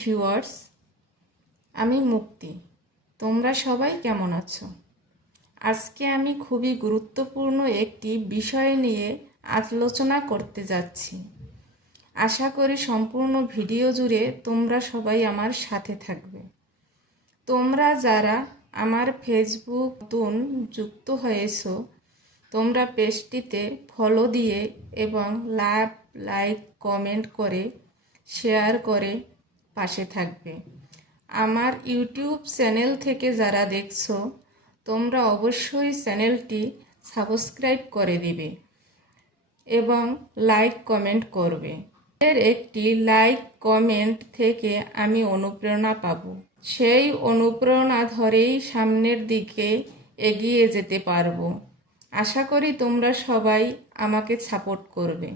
Viewers, আমি মুক্তি। তোমরা সবাই কেমন আছো? আজকে আমি খুবই গুরুত্বপূর্ণ একটি বিষয় নিয়ে আলোচনা করতে যাচ্ছি। আশা করি সম্পূর্ণ ভিডিও জুড়ে তোমরা সবাই আমার সাথে থাকবে। তোমরা যারা আমার ফেসবুক নতুন যুক্ত হয়েছো, তোমরা পেজটিতে ফলো দিয়ে এবং লাইক কমেন্ট করে শেয়ার করে পাশে থাকবে। আমার ইউটিউব চ্যানেল থেকে যারা দেখছো, তোমরা অবশ্যই চ্যানেলটি সাবস্ক্রাইব করে দিবে এবং লাইক কমেন্ট করবে। এর একটি লাইক কমেন্ট থেকে আমি অনুপ্রেরণা পাব। সেই অনুপ্রেরণা ধরেই সামনের দিকে এগিয়ে যেতে পারবো। আশা করি তোমরা সবাই আমাকে সাপোর্ট করবে।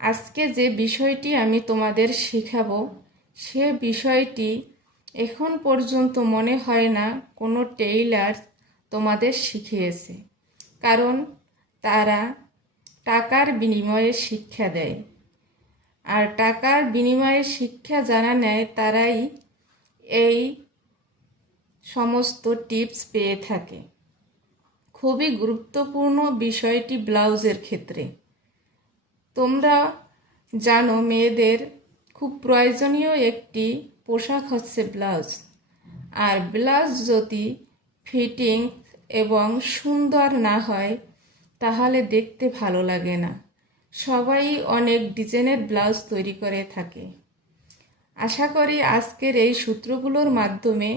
আজকে যে বিষয়টি আমি তোমাদের শেখাবো, সে বিষয়টি এখন পর্যন্ত মনে হয় না কোনো টেইলার তোমাদের শিখিয়েছে, কারণ তারা টাকার বিনিময়ে শিক্ষা দেয়। আর টাকার বিনিময়ে শিক্ষা যারা নেয় তারাই এই সমস্ত টিপস পেয়ে থাকে। খুবই গুরুত্বপূর্ণ বিষয়টি ব্লাউজের ক্ষেত্রে। তোমরা জানো, মেয়েদের খুব প্রয়োজনীয় একটি পোশাক হচ্ছে ব্লাউজ। আর ব্লাউজ যদি ফিটিং এবং সুন্দর না হয় তাহলে দেখতে ভালো লাগে না। সবাই অনেক ডিজাইনের ব্লাউজ তৈরি করে থাকে। আশা করি আজকের এই সূত্রগুলোর মাধ্যমে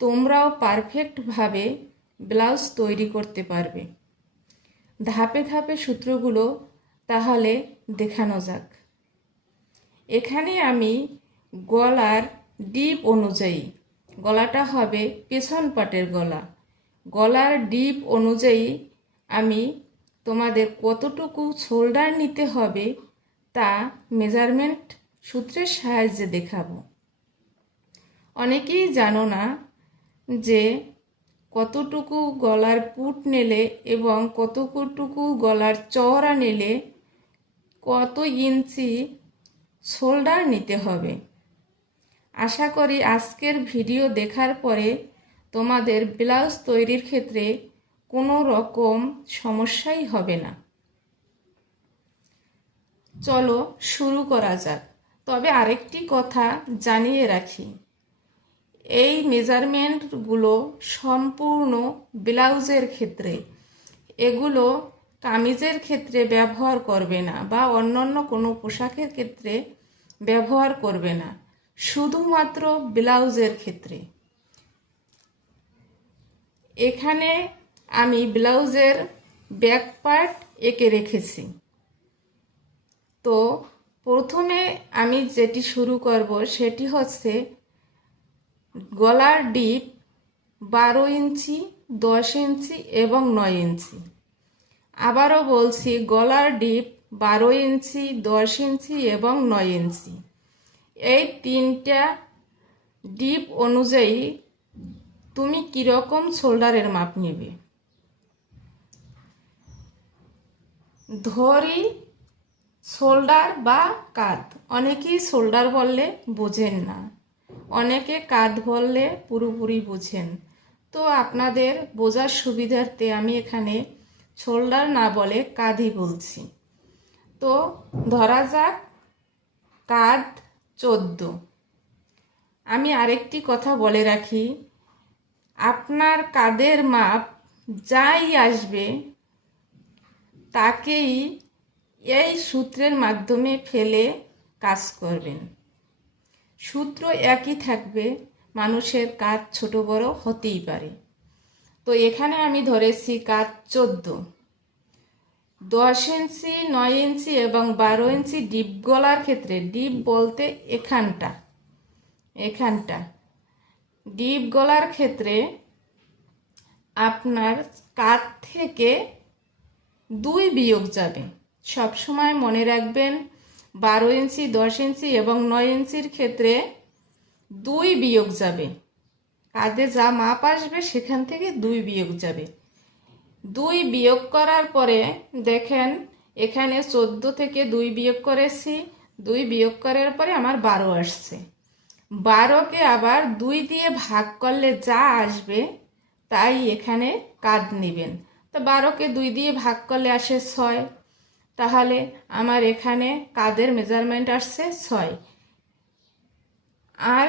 তোমরাও পারফেক্টভাবে ব্লাউজ তৈরি করতে পারবে। ধাপে ধাপে সূত্রগুলো তাহলে দেখানো যাক। এখানে আমি গলার ডিপ অনুযায়ী, গলাটা হবে পেছন পাটের গলা, গলার ডিপ অনুযায়ী আমি তোমাদের কতটুকু শোল্ডার নিতে হবে তা মেজারমেন্ট সূত্রের সাহায্যে দেখাবো। অনেকেই জানো না যে কতটুকু গলার পুট নিলে এবং কতটুকু গলার চওড়া নিলে কত ইঞ্চি শোল্ডার নিতে হবে। আশা করি আজকের ভিডিও দেখার পরে তোমাদের ব্লাউজ তৈরির ক্ষেত্রে কোনো রকম সমস্যাই হবে না। চলো শুরু করা যাক। তবে আরেকটি কথা জানিয়ে রাখি, এই মেজারমেন্টগুলো সম্পূর্ণ ব্লাউজের ক্ষেত্রে, এগুলো কামিজের ক্ষেত্রে ব্যবহার করবে না বা অন্যান্য কোনো পোশাকের ক্ষেত্রে ব্যবহার করবে না, শুধুমাত্র ব্লাউজের ক্ষেত্রে। এখানে আমি ব্লাউজের ব্যাক পার্ট এঁকে রেখেছি। তো প্রথমে আমি যেটি শুরু করব সেটি হচ্ছে গলার ডিপ 12 ইঞ্চি, 10 ইঞ্চি এবং 9 ইঞ্চি। আবারও বলছি, গলার ডিপ 12 ইঞ্চি, 10 ইঞ্চি এবং 9 ইঞ্চি। এই তিনটা ডিপ অনুযায়ী তুমি কীরকম শোল্ডারের মাপ নেবে। ধরি শোল্ডার বা কাঁধ, অনেকেই শোল্ডার বললে বোঝেন না, অনেকে কাঁধ বললে পুরোপুরি বোঝেন। তো আপনাদের বোঝার সুবিধার্থে আমি এখানে শোল্ডার না বলে কাঁধই বলছি। তো ধরা যাক কাঁধ 14। আমি আরেকটি কথা বলে রাখি, আপনার কাঁধের মাপ যাই আসবে তাকেই এই সূত্রের মাধ্যমে ফেলে কাজ করবেন। সূত্র একই থাকবে, মানুষের কাঁধ ছোট বড় হতেই পারে। তো এখানে আমি ধরেছি কাঁধ 14, 10 ইঞ্চি, 9 ইঞ্চি এবং 12 ইঞ্চি ডিপ গলার ক্ষেত্রে, ডিপ বলতে এখানটা ডিপ গলার ক্ষেত্রে আপনার কাঁধ থেকে 2 বিয়োগ যাবে। সবসময় মনে রাখবেন, 12 ইঞ্চি, 10 ইঞ্চি এবং 9 ইঞ্চির ক্ষেত্রে 2 বিয়োগ যাবে। কাঁধে যা মাপ আসবে সেখান থেকে 2 বিয়োগ যাবে। 2 বিয়োগ করার পরে দেখেন এখানে 14 থেকে 2 বিয়োগ করেছি, 2 বিয়োগ করার পরে আমার 12 আসছে। 12কে আবার 2 দিয়ে ভাগ করলে যা আসবে তাই এখানে কাঁধ নেবেন। তো 12কে 2 দিয়ে ভাগ করলে আসে 6, তাহলে আমার এখানে কাঁধের মেজারমেন্ট আসছে 6। আর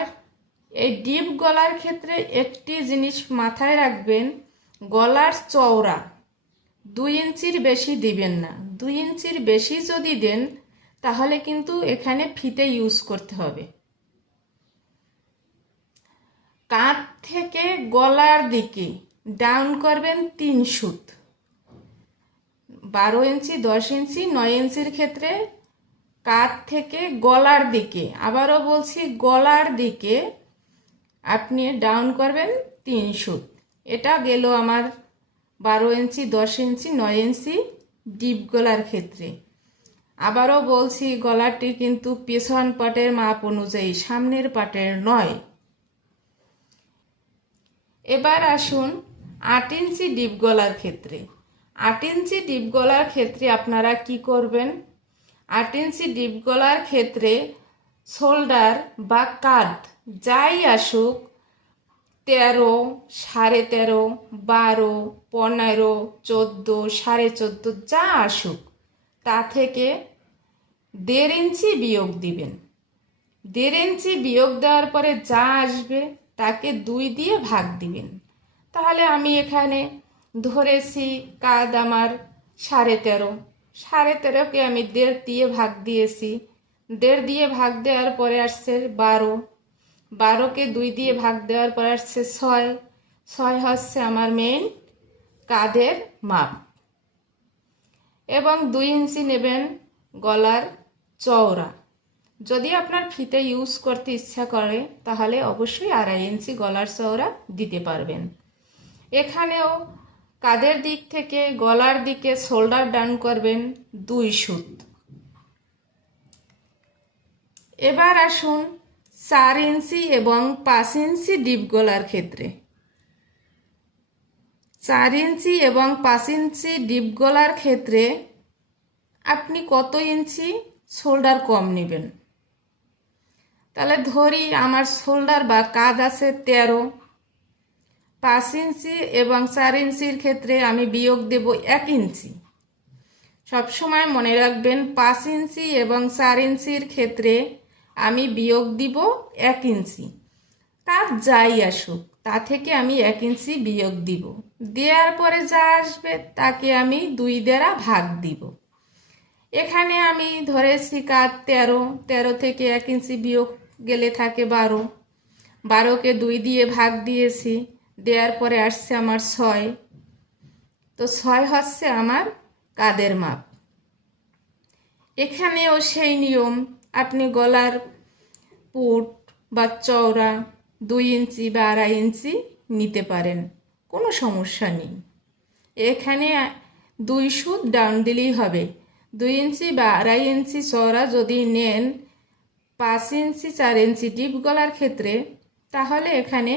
এই ডিপ গলার ক্ষেত্রে একটি জিনিস মাথায় রাখবেন, গলার চওড়া 2 ইঞ্চির বেশি দিবেন না। 2 ইঞ্চির বেশি যদি দেন তাহলে কিন্তু এখানে ফিতে ইউজ করতে হবে। কাঁধ থেকে গলার দিকে ডাউন করবেন 3 সুত। 12 ইঞ্চি, 10 ইঞ্চি, 9 ইঞ্চির ক্ষেত্রে কাঁধ থেকে গলার দিকে, আবারও বলছি গলার দিকে আপনি ডাউন করবেন 3 সুত। এটা গেল আমার 12 ইঞ্চি, 10 ইঞ্চি, 9 ইঞ্চি ডিপ গলার ক্ষেত্রে। আবারও বলছি গলাটি কিন্তু পেছন পাটের মাপ অনুযায়ী, সামনের পাটের নয়। এবার আসুন 8 ইঞ্চি ডিপ গলার ক্ষেত্রে। 8 ইঞ্চি ডিপ গলার ক্ষেত্রে আপনারা কি করবেন? 8 ইঞ্চি ডিপ গলার ক্ষেত্রে শোল্ডার বা কাঁধ যাই আসুক, 13, 13.5, 12, 15, 14, 14.5 যা আসুক তা থেকে 1.5 ইঞ্চি বিয়োগ দিবেন। 1.5 ইঞ্চি বিয়োগ দেওয়ার পরে যা আসবে তাকে 2 দিয়ে ভাগ দিবেন। তাহলে আমি এখানে ধরেছি কাঁধ আমার 13.5, 13.5কে আমি 1.5 দিয়ে ভাগ দিয়েছি। 1.5 দিয়ে ভাগ দেওয়ার পরে আসছে 12, 12কে 2 দিয়ে ভাগ দেওয়ার পর আসছে 6, 6 হচ্ছে আমার মেইন কাঁধের মাপ। এবং 2 ইঞ্চি নেবেন গলার চওড়া। যদি আপনার ফিতে ইউজ করতে ইচ্ছা করে তাহলে অবশ্যই 2.5 ইঞ্চি গলার চওড়া দিতে পারবেন। এখানেও কাঁধের দিক থেকে গলার দিকে শোল্ডার ডাউন করবেন 2 সুত। এবার আসুন 4 ইঞ্চি এবং 5 ইঞ্চি ডিপ গলার ক্ষেত্রে। 4 ইঞ্চি এবং 5 ইঞ্চি ডিপ গলার ক্ষেত্রে আপনি কত ইঞ্চি শোল্ডার কম নেবেন? তাহলে ধরি আমার শোল্ডার বা কাঁধ আছে 13, 5 ইঞ্চি এবং 4 ইঞ্চির ক্ষেত্রে আমি বিয়োগ দেব 1 ইঞ্চি। সবসময় মনে রাখবেন 5 ইঞ্চি এবং 4 ইঞ্চির ক্ষেত্রে আমি বিয়োগ দিব 1 ইঞ্চি। কাঁধ যাই আসুক তা থেকে আমি 1 ইঞ্চি বিয়োগ দিব। দেওয়ার পরে যা আসবে তাকে আমি 2 দ্বারা ভাগ দিব। এখানে আমি ধরেছি কাঁধ 13, 13 থেকে 1 ইঞ্চি বিয়োগ গেলে থাকে 12, 12কে 2 দিয়ে ভাগ দিয়েছি। দেওয়ার পরে আসছে আমার 6, তো 6 হচ্ছে আমার কাঁধের মাপ। এখানেও সেই নিয়ম, আপনি গলার পুট বা চওড়া 2 ইঞ্চি বা 2.5 ইঞ্চি নিতে পারেন, কোনো সমস্যা নেই। এখানে 2 সুত ডাউন দিলেই হবে। 2 ইঞ্চি বা 2.5 ইঞ্চি চওড়া যদি নেন 5 ইঞ্চি 4 ইঞ্চি ডিপ গলার ক্ষেত্রে, তাহলে এখানে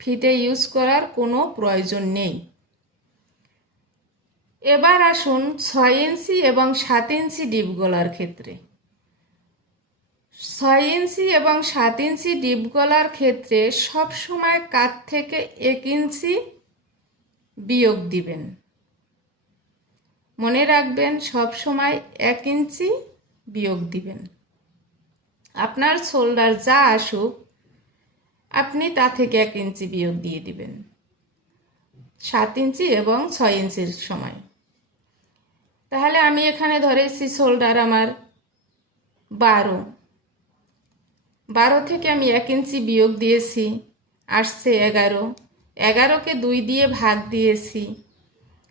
ফিতে ইউজ করার কোনো প্রয়োজন নেই। এবার আসুন 6 ইঞ্চি এবং 7 ইঞ্চি ডিপ গলার ক্ষেত্রে। 6 ইঞ্চি এবং 7 ইঞ্চি ডিপ গলার ক্ষেত্রে সবসময় কাঁধ থেকে 1 ইঞ্চি বিয়োগ দিবেন। মনে রাখবেন সবসময় 1 ইঞ্চি বিয়োগ দিবেন। আপনার শোল্ডার যা আসুক আপনি তা থেকে 1 ইঞ্চি বিয়োগ দিয়ে দিবেন 7 ইঞ্চি এবং 6 ইঞ্চির সময়। তাহলে আমি এখানে ধরেছি শোল্ডার আমার 12, 12 থেকে আমি 1 ইঞ্চি বিয়োগ দিয়েছি, আসছে 11, 11কে 2 দিয়ে ভাগ দিয়েছি।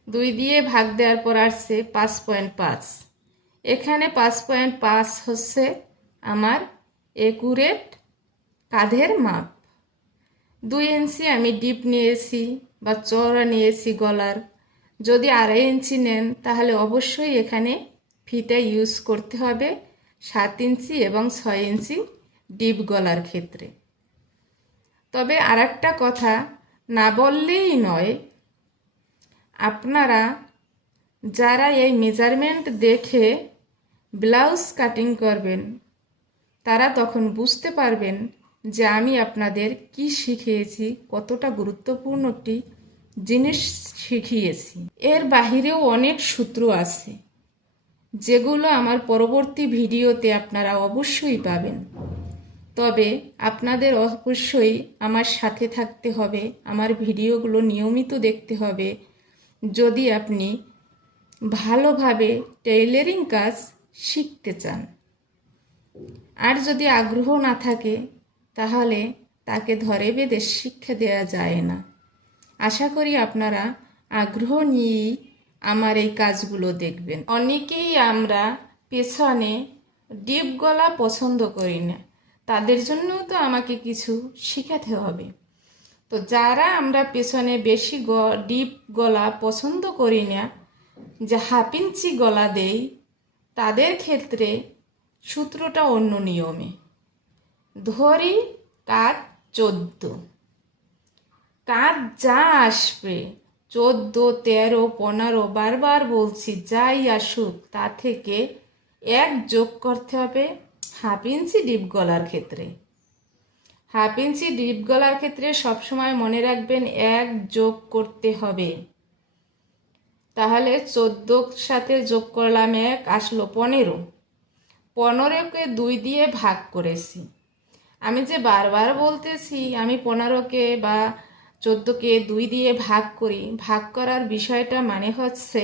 2 দিয়ে ভাগ দেওয়ার পর আসছে 5.5। এখানে 5.5 হচ্ছে আমার একুরেট কাঁধের মাপ। 2 ইঞ্চি আমি ডিপ নিয়েছি বা চওড়া নিয়েছি গলার। যদি 2.5 ইঞ্চি নেন তাহলে অবশ্যই এখানে ফিতে ইউজ করতে হবে 7 ইঞ্চি এবং 6 ইঞ্চি ডিপ গলার ক্ষেত্রে। তবে আরেকটা কথা না বললেই নয়, আপনারা যারা এই মেজারমেন্ট দেখে ব্লাউজ কাটিং করবেন তারা তখন বুঝতে পারবেন যে আমি আপনাদের কি শিখিয়েছি, কতটা গুরুত্বপূর্ণ একটি জিনিস শিখিয়েছি। এর বাহিরেও অনেক সূত্র আছে যেগুলো আমার পরবর্তী ভিডিওতে আপনারা অবশ্যই পাবেন। তবে আপনাদের অবশ্যই আমার সাথে থাকতে হবে, আমার ভিডিওগুলো নিয়মিত দেখতে হবে যদি আপনি ভালোভাবে টেইলরিং কাজ শিখতে চান। আর যদি আগ্রহ না থাকে তাহলে তাকে ধরে বেঁধে শিক্ষা দেওয়া যায় না। আশা করি আপনারা আগ্রহ নিয়েই আমার এই কাজগুলো দেখবেন। অনেকেই আমরা পেছনে ডিপ গলা পছন্দ করি না, তাদের জন্যও তো আমাকে কিছু শেখাতে হবে। তো যারা আমরা পেছনে বেশি ডিপ গলা পছন্দ করি না, যে 1/2 ইঞ্চি গলা দেই, তাদের ক্ষেত্রে সূত্রটা অন্য নিয়মে। ধরি কাঁধ 14, কাঁধ যা আসবে 14, 13, 15, বারবার বলছি যাই আসুক তা থেকে 1 যোগ করতে হবে 1/2 ইঞ্চি ডিপ গলার ক্ষেত্রে। 1/2 ইঞ্চি ডিপ গলার ক্ষেত্রে সবসময় মনে রাখবেন 1 যোগ করতে হবে। তাহলে 14 সাথে যোগ করলাম 1, আসলো 15। 15কে 2 দিয়ে ভাগ করেছি। আমি যে বারবার বলতেছি আমি 15কে বা 14কে 2 দিয়ে ভাগ করি, ভাগ করার বিষয়টা মানে হচ্ছে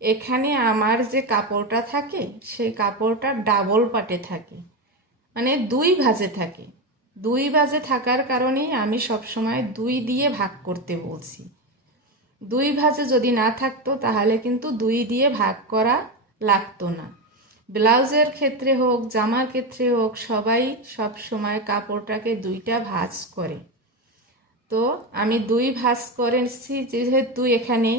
এখানে আমার যে কাপড়টা থাকে সেই কাপড়টা ডাবল পাটে থাকে, মানে 2 ভাঁজে থাকে। 2 ভাঁজে থাকার কারণেই আমি সবসময় 2 দিয়ে ভাগ করতে বলছি। 2 ভাঁজে যদি না থাকতো তাহলে কিন্তু 2 দিয়ে ভাগ করা লাগতো না। ব্লাউজের ক্ষেত্রে হোক, জামার ক্ষেত্রে হোক, সবাই সব সময় কাপড়টাকে 2টা ভাঁজ করে। তো আমি 2 ভাঁজ করেছি যেহেতু এখানে,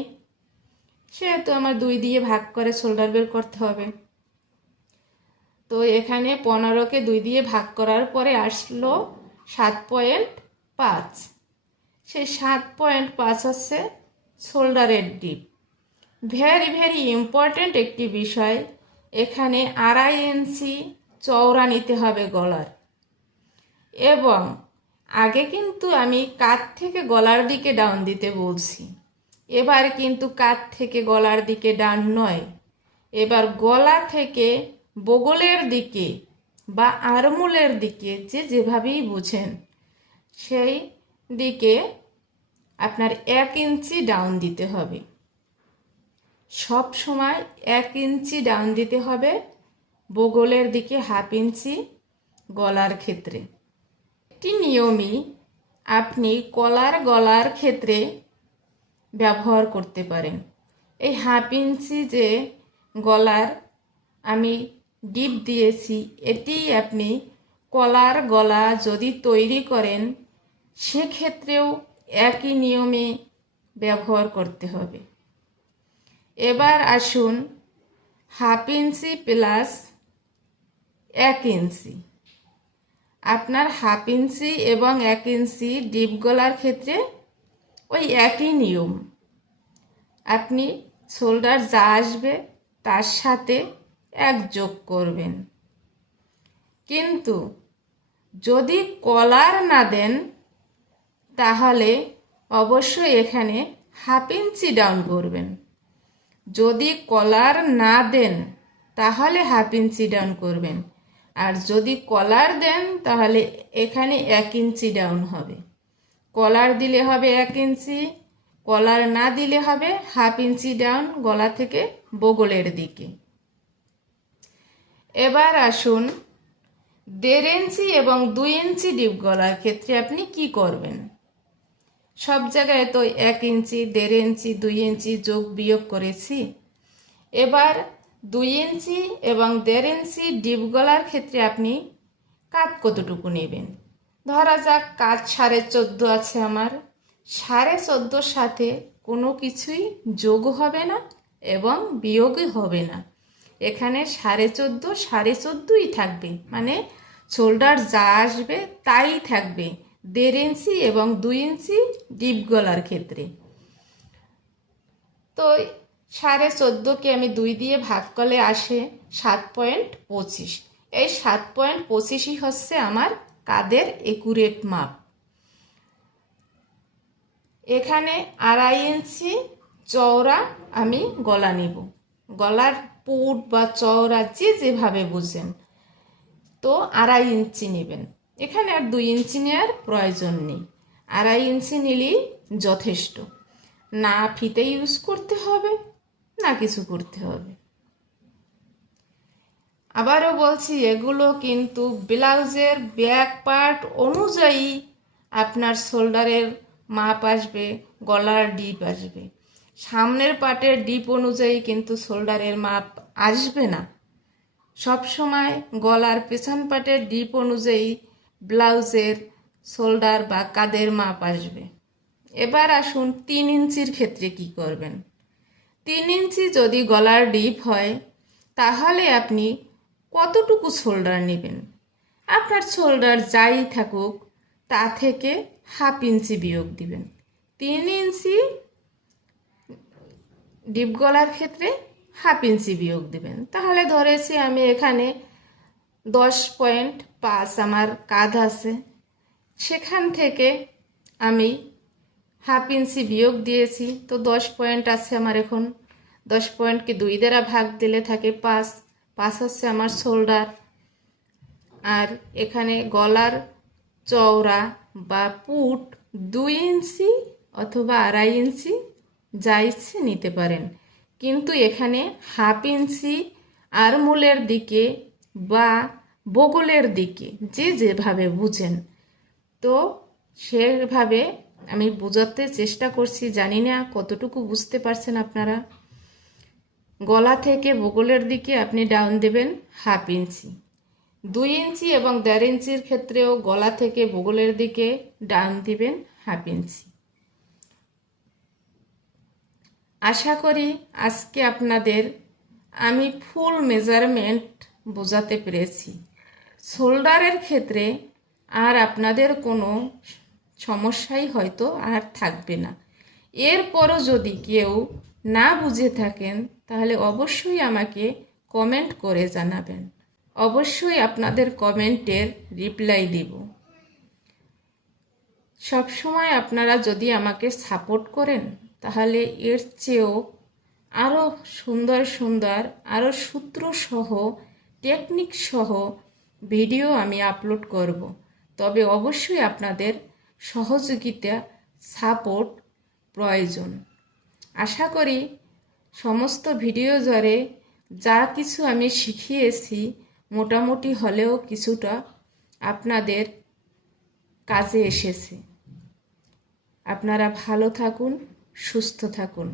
সেহেতু আমার 2 দিয়ে ভাগ করে শোল্ডার বের করতে হবে। তো এখানে 15কে 2 দিয়ে ভাগ করার পরে আসলো 7.5। সেই 7.5 হচ্ছে শোল্ডারের ডিপ। ভেরি ভেরি ইম্পর্ট্যান্ট একটি বিষয়, এখানে 2.5 ইঞ্চি চওড়া নিতে হবে গলার। এবং আগে কিন্তু আমি কাঁধ থেকে গলার দিকে ডাউন দিতে বলছি, এবার কিন্তু কাঁধ থেকে গলার দিকে ডাউন নয়, এবার গলা থেকে বগলের দিকে বা আরমোলের দিকে, যে যেভাবেই বুঝেন সেই দিকে আপনার 1 ইঞ্চি ডাউন দিতে হবে। সব সময় 1 ইঞ্চি ডাউন দিতে হবে বগলের দিকে, 1/2 ইঞ্চি গলার ক্ষেত্রে। একটি নিয়মই আপনি গলার ক্ষেত্রে ব্যবহার করতে পারেন। এই 1/2 ইঞ্চি যে গলার আমি ডিপ দিয়েছি, এটি আপনি গলা যদি তৈরি করেন সেক্ষেত্রেও একই নিয়মে ব্যবহার করতে হবে। এবার আসুন 1/2 ইঞ্চি প্লাস 1 ইঞ্চি। আপনার 1/2 ইঞ্চি এবং 1 ইঞ্চি ডিপ গলার ক্ষেত্রে ওই একই নিয়ম। আপনি শোল্ডার যা আসবে তার সাথে 1 যোগ করবেন। কিন্তু যদি কলার না দেন তাহলে অবশ্যই এখানে 1/2 ইঞ্চি ডাউন করবেন। যদি কলার না দেন তাহলে 1/2 ইঞ্চি ডাউন করবেন, আর যদি কলার দেন তাহলে এখানে 1 ইঞ্চি ডাউন হবে। কলার দিলে হবে 1 ইঞ্চি, কলার না দিলে হবে 1/2 ইঞ্চি ডাউন গলা থেকে বগলের দিকে। এবার আসুন 1.5 ইঞ্চি এবং 2 ইঞ্চি ডিপ গলার ক্ষেত্রে আপনি কি করবেন। সব জায়গায় তো 1 ইঞ্চি, 1.5 ইঞ্চি, 2 ইঞ্চি যোগ বিয়োগ করেছি। এবার 2 ইঞ্চি এবং 1.5 ইঞ্চি ডিপ গলার ক্ষেত্রে আপনি কাঁধ কতটুকু নেবেন। ধরা যাক কাঁধ 14.5 আছে আমার, 14.5 সাথে কোনো কিছুই যোগ হবে না এবং বিয়োগই হবে না। এখানে 14.5 14.5ই থাকবে, মানে শোল্ডার যা আসবে তাই থাকবে 1.5 ইঞ্চি এবং 2 ইঞ্চি ডিপ গলার ক্ষেত্রে। তো 14.5কে আমি 2 দিয়ে ভাগ করলে আসে 7.25। এই 7.25 হচ্ছে আমার কাঁধের একুরেট মাপ। এখানে 2.5 ইঞ্চি চওড়া আমি গলা নিব। গলার পুট বা চওড়া যেভাবে বুঝেন, তো 2.5 ইঞ্চি নেবেন। এখানে আর 2 ইঞ্চি নেওয়ার প্রয়োজন নেই, 2.5 ইঞ্চি নিলেই যথেষ্ট। না ফিতে ইউজ করতে হবে, না কিছু করতে হবে। আবারও বলছি, এগুলো কিন্তু ব্লাউজের ব্যাক পার্ট অনুযায়ী আপনার শোল্ডারের মাপ আসবে, গলার ডিপ আসবে। সামনের পার্টের ডিপ অনুযায়ী কিন্তু শোল্ডারের মাপ আসবে না। সব সময় গলার পেছন পার্টের ডিপ অনুযায়ী ব্লাউজের শোল্ডার বা কাঁধের মাপ আসবে। এবার আসুন 3 ইঞ্চির ক্ষেত্রে কি করবেন। 3 ইঞ্চি যদি গলার ডিপ হয়, তাহলে আপনি কতটুকু শোল্ডার নেবেন? আপনার শোল্ডার যাই থাকুক তা থেকে 1/2 ইঞ্চি বিয়োগ দিবেন। 3 ইঞ্চি ডিপ গলার ক্ষেত্রে 1/2 ইঞ্চি বিয়োগ দিবেন। তাহলে ধরেছি আমি এখানে 10.5 আমার কাঁধ আছে, সেখান থেকে আমি 1/2 ইঞ্চি বিয়োগ দিয়েছি, তো 10 পয়েন্ট আছে আমার। এখন 10 পয়েন্টকে 2 দ্বারা ভাগ দিলে থাকে 5। 5 হচ্ছে আমার শোল্ডার। আর এখানে গলার চওড়া বা পুট 2 ইঞ্চি অথবা 2.5 ইঞ্চি যা ইচ্ছে নিতে পারেন, কিন্তু এখানে 1/2 ইঞ্চি আরমোলের দিকে বা বগলের দিকে যেভাবে বুঝেন, তো সেভাবে আমি বোঝাতে চেষ্টা করছি। জানি না কতটুকু বুঝতে পারছেন আপনারা। গলা থেকে বগলের দিকে আপনি ডাউন দেবেন 1/2 ইঞ্চি। 2 ইঞ্চি এবং 1.5 ইঞ্চির ক্ষেত্রেও গলা থেকে বগলের দিকে ডাউন দিবেন 1/2 ইঞ্চি। আশা করি আজকে আপনাদের আমি ফুল মেজারমেন্ট বোঝাতে পেরেছি। শোল্ডারের ক্ষেত্রে আর আপনাদের কোনো সমস্যাই হয়তো আর থাকবে না। এরপরও যদি কেউ না বুঝে থাকেন, তাহলে অবশ্যই আমাকে কমেন্ট করে জানাবেন। অবশ্যই আপনাদের কমেন্টের রিপ্লাই দিব। সবসময় আপনারা যদি আমাকে সাপোর্ট করেন, তাহলে এর চেয়েও আরও সুন্দর সুন্দর, আরও সূত্রসহ, টেকনিক সহ ভিডিও আমি আপলোড করব। তবে অবশ্যই আপনাদের সহযোগিতা, সাপোর্ট প্রয়োজন। আশা করি সমস্ত ভিডিও জুড়ে যা কিছু আমি শিখিয়েছি, মোটামুটি হলেও কিছুটা আপনাদের কাজে এসেছে। আপনারা ভালো থাকুন, সুস্থ থাকুন।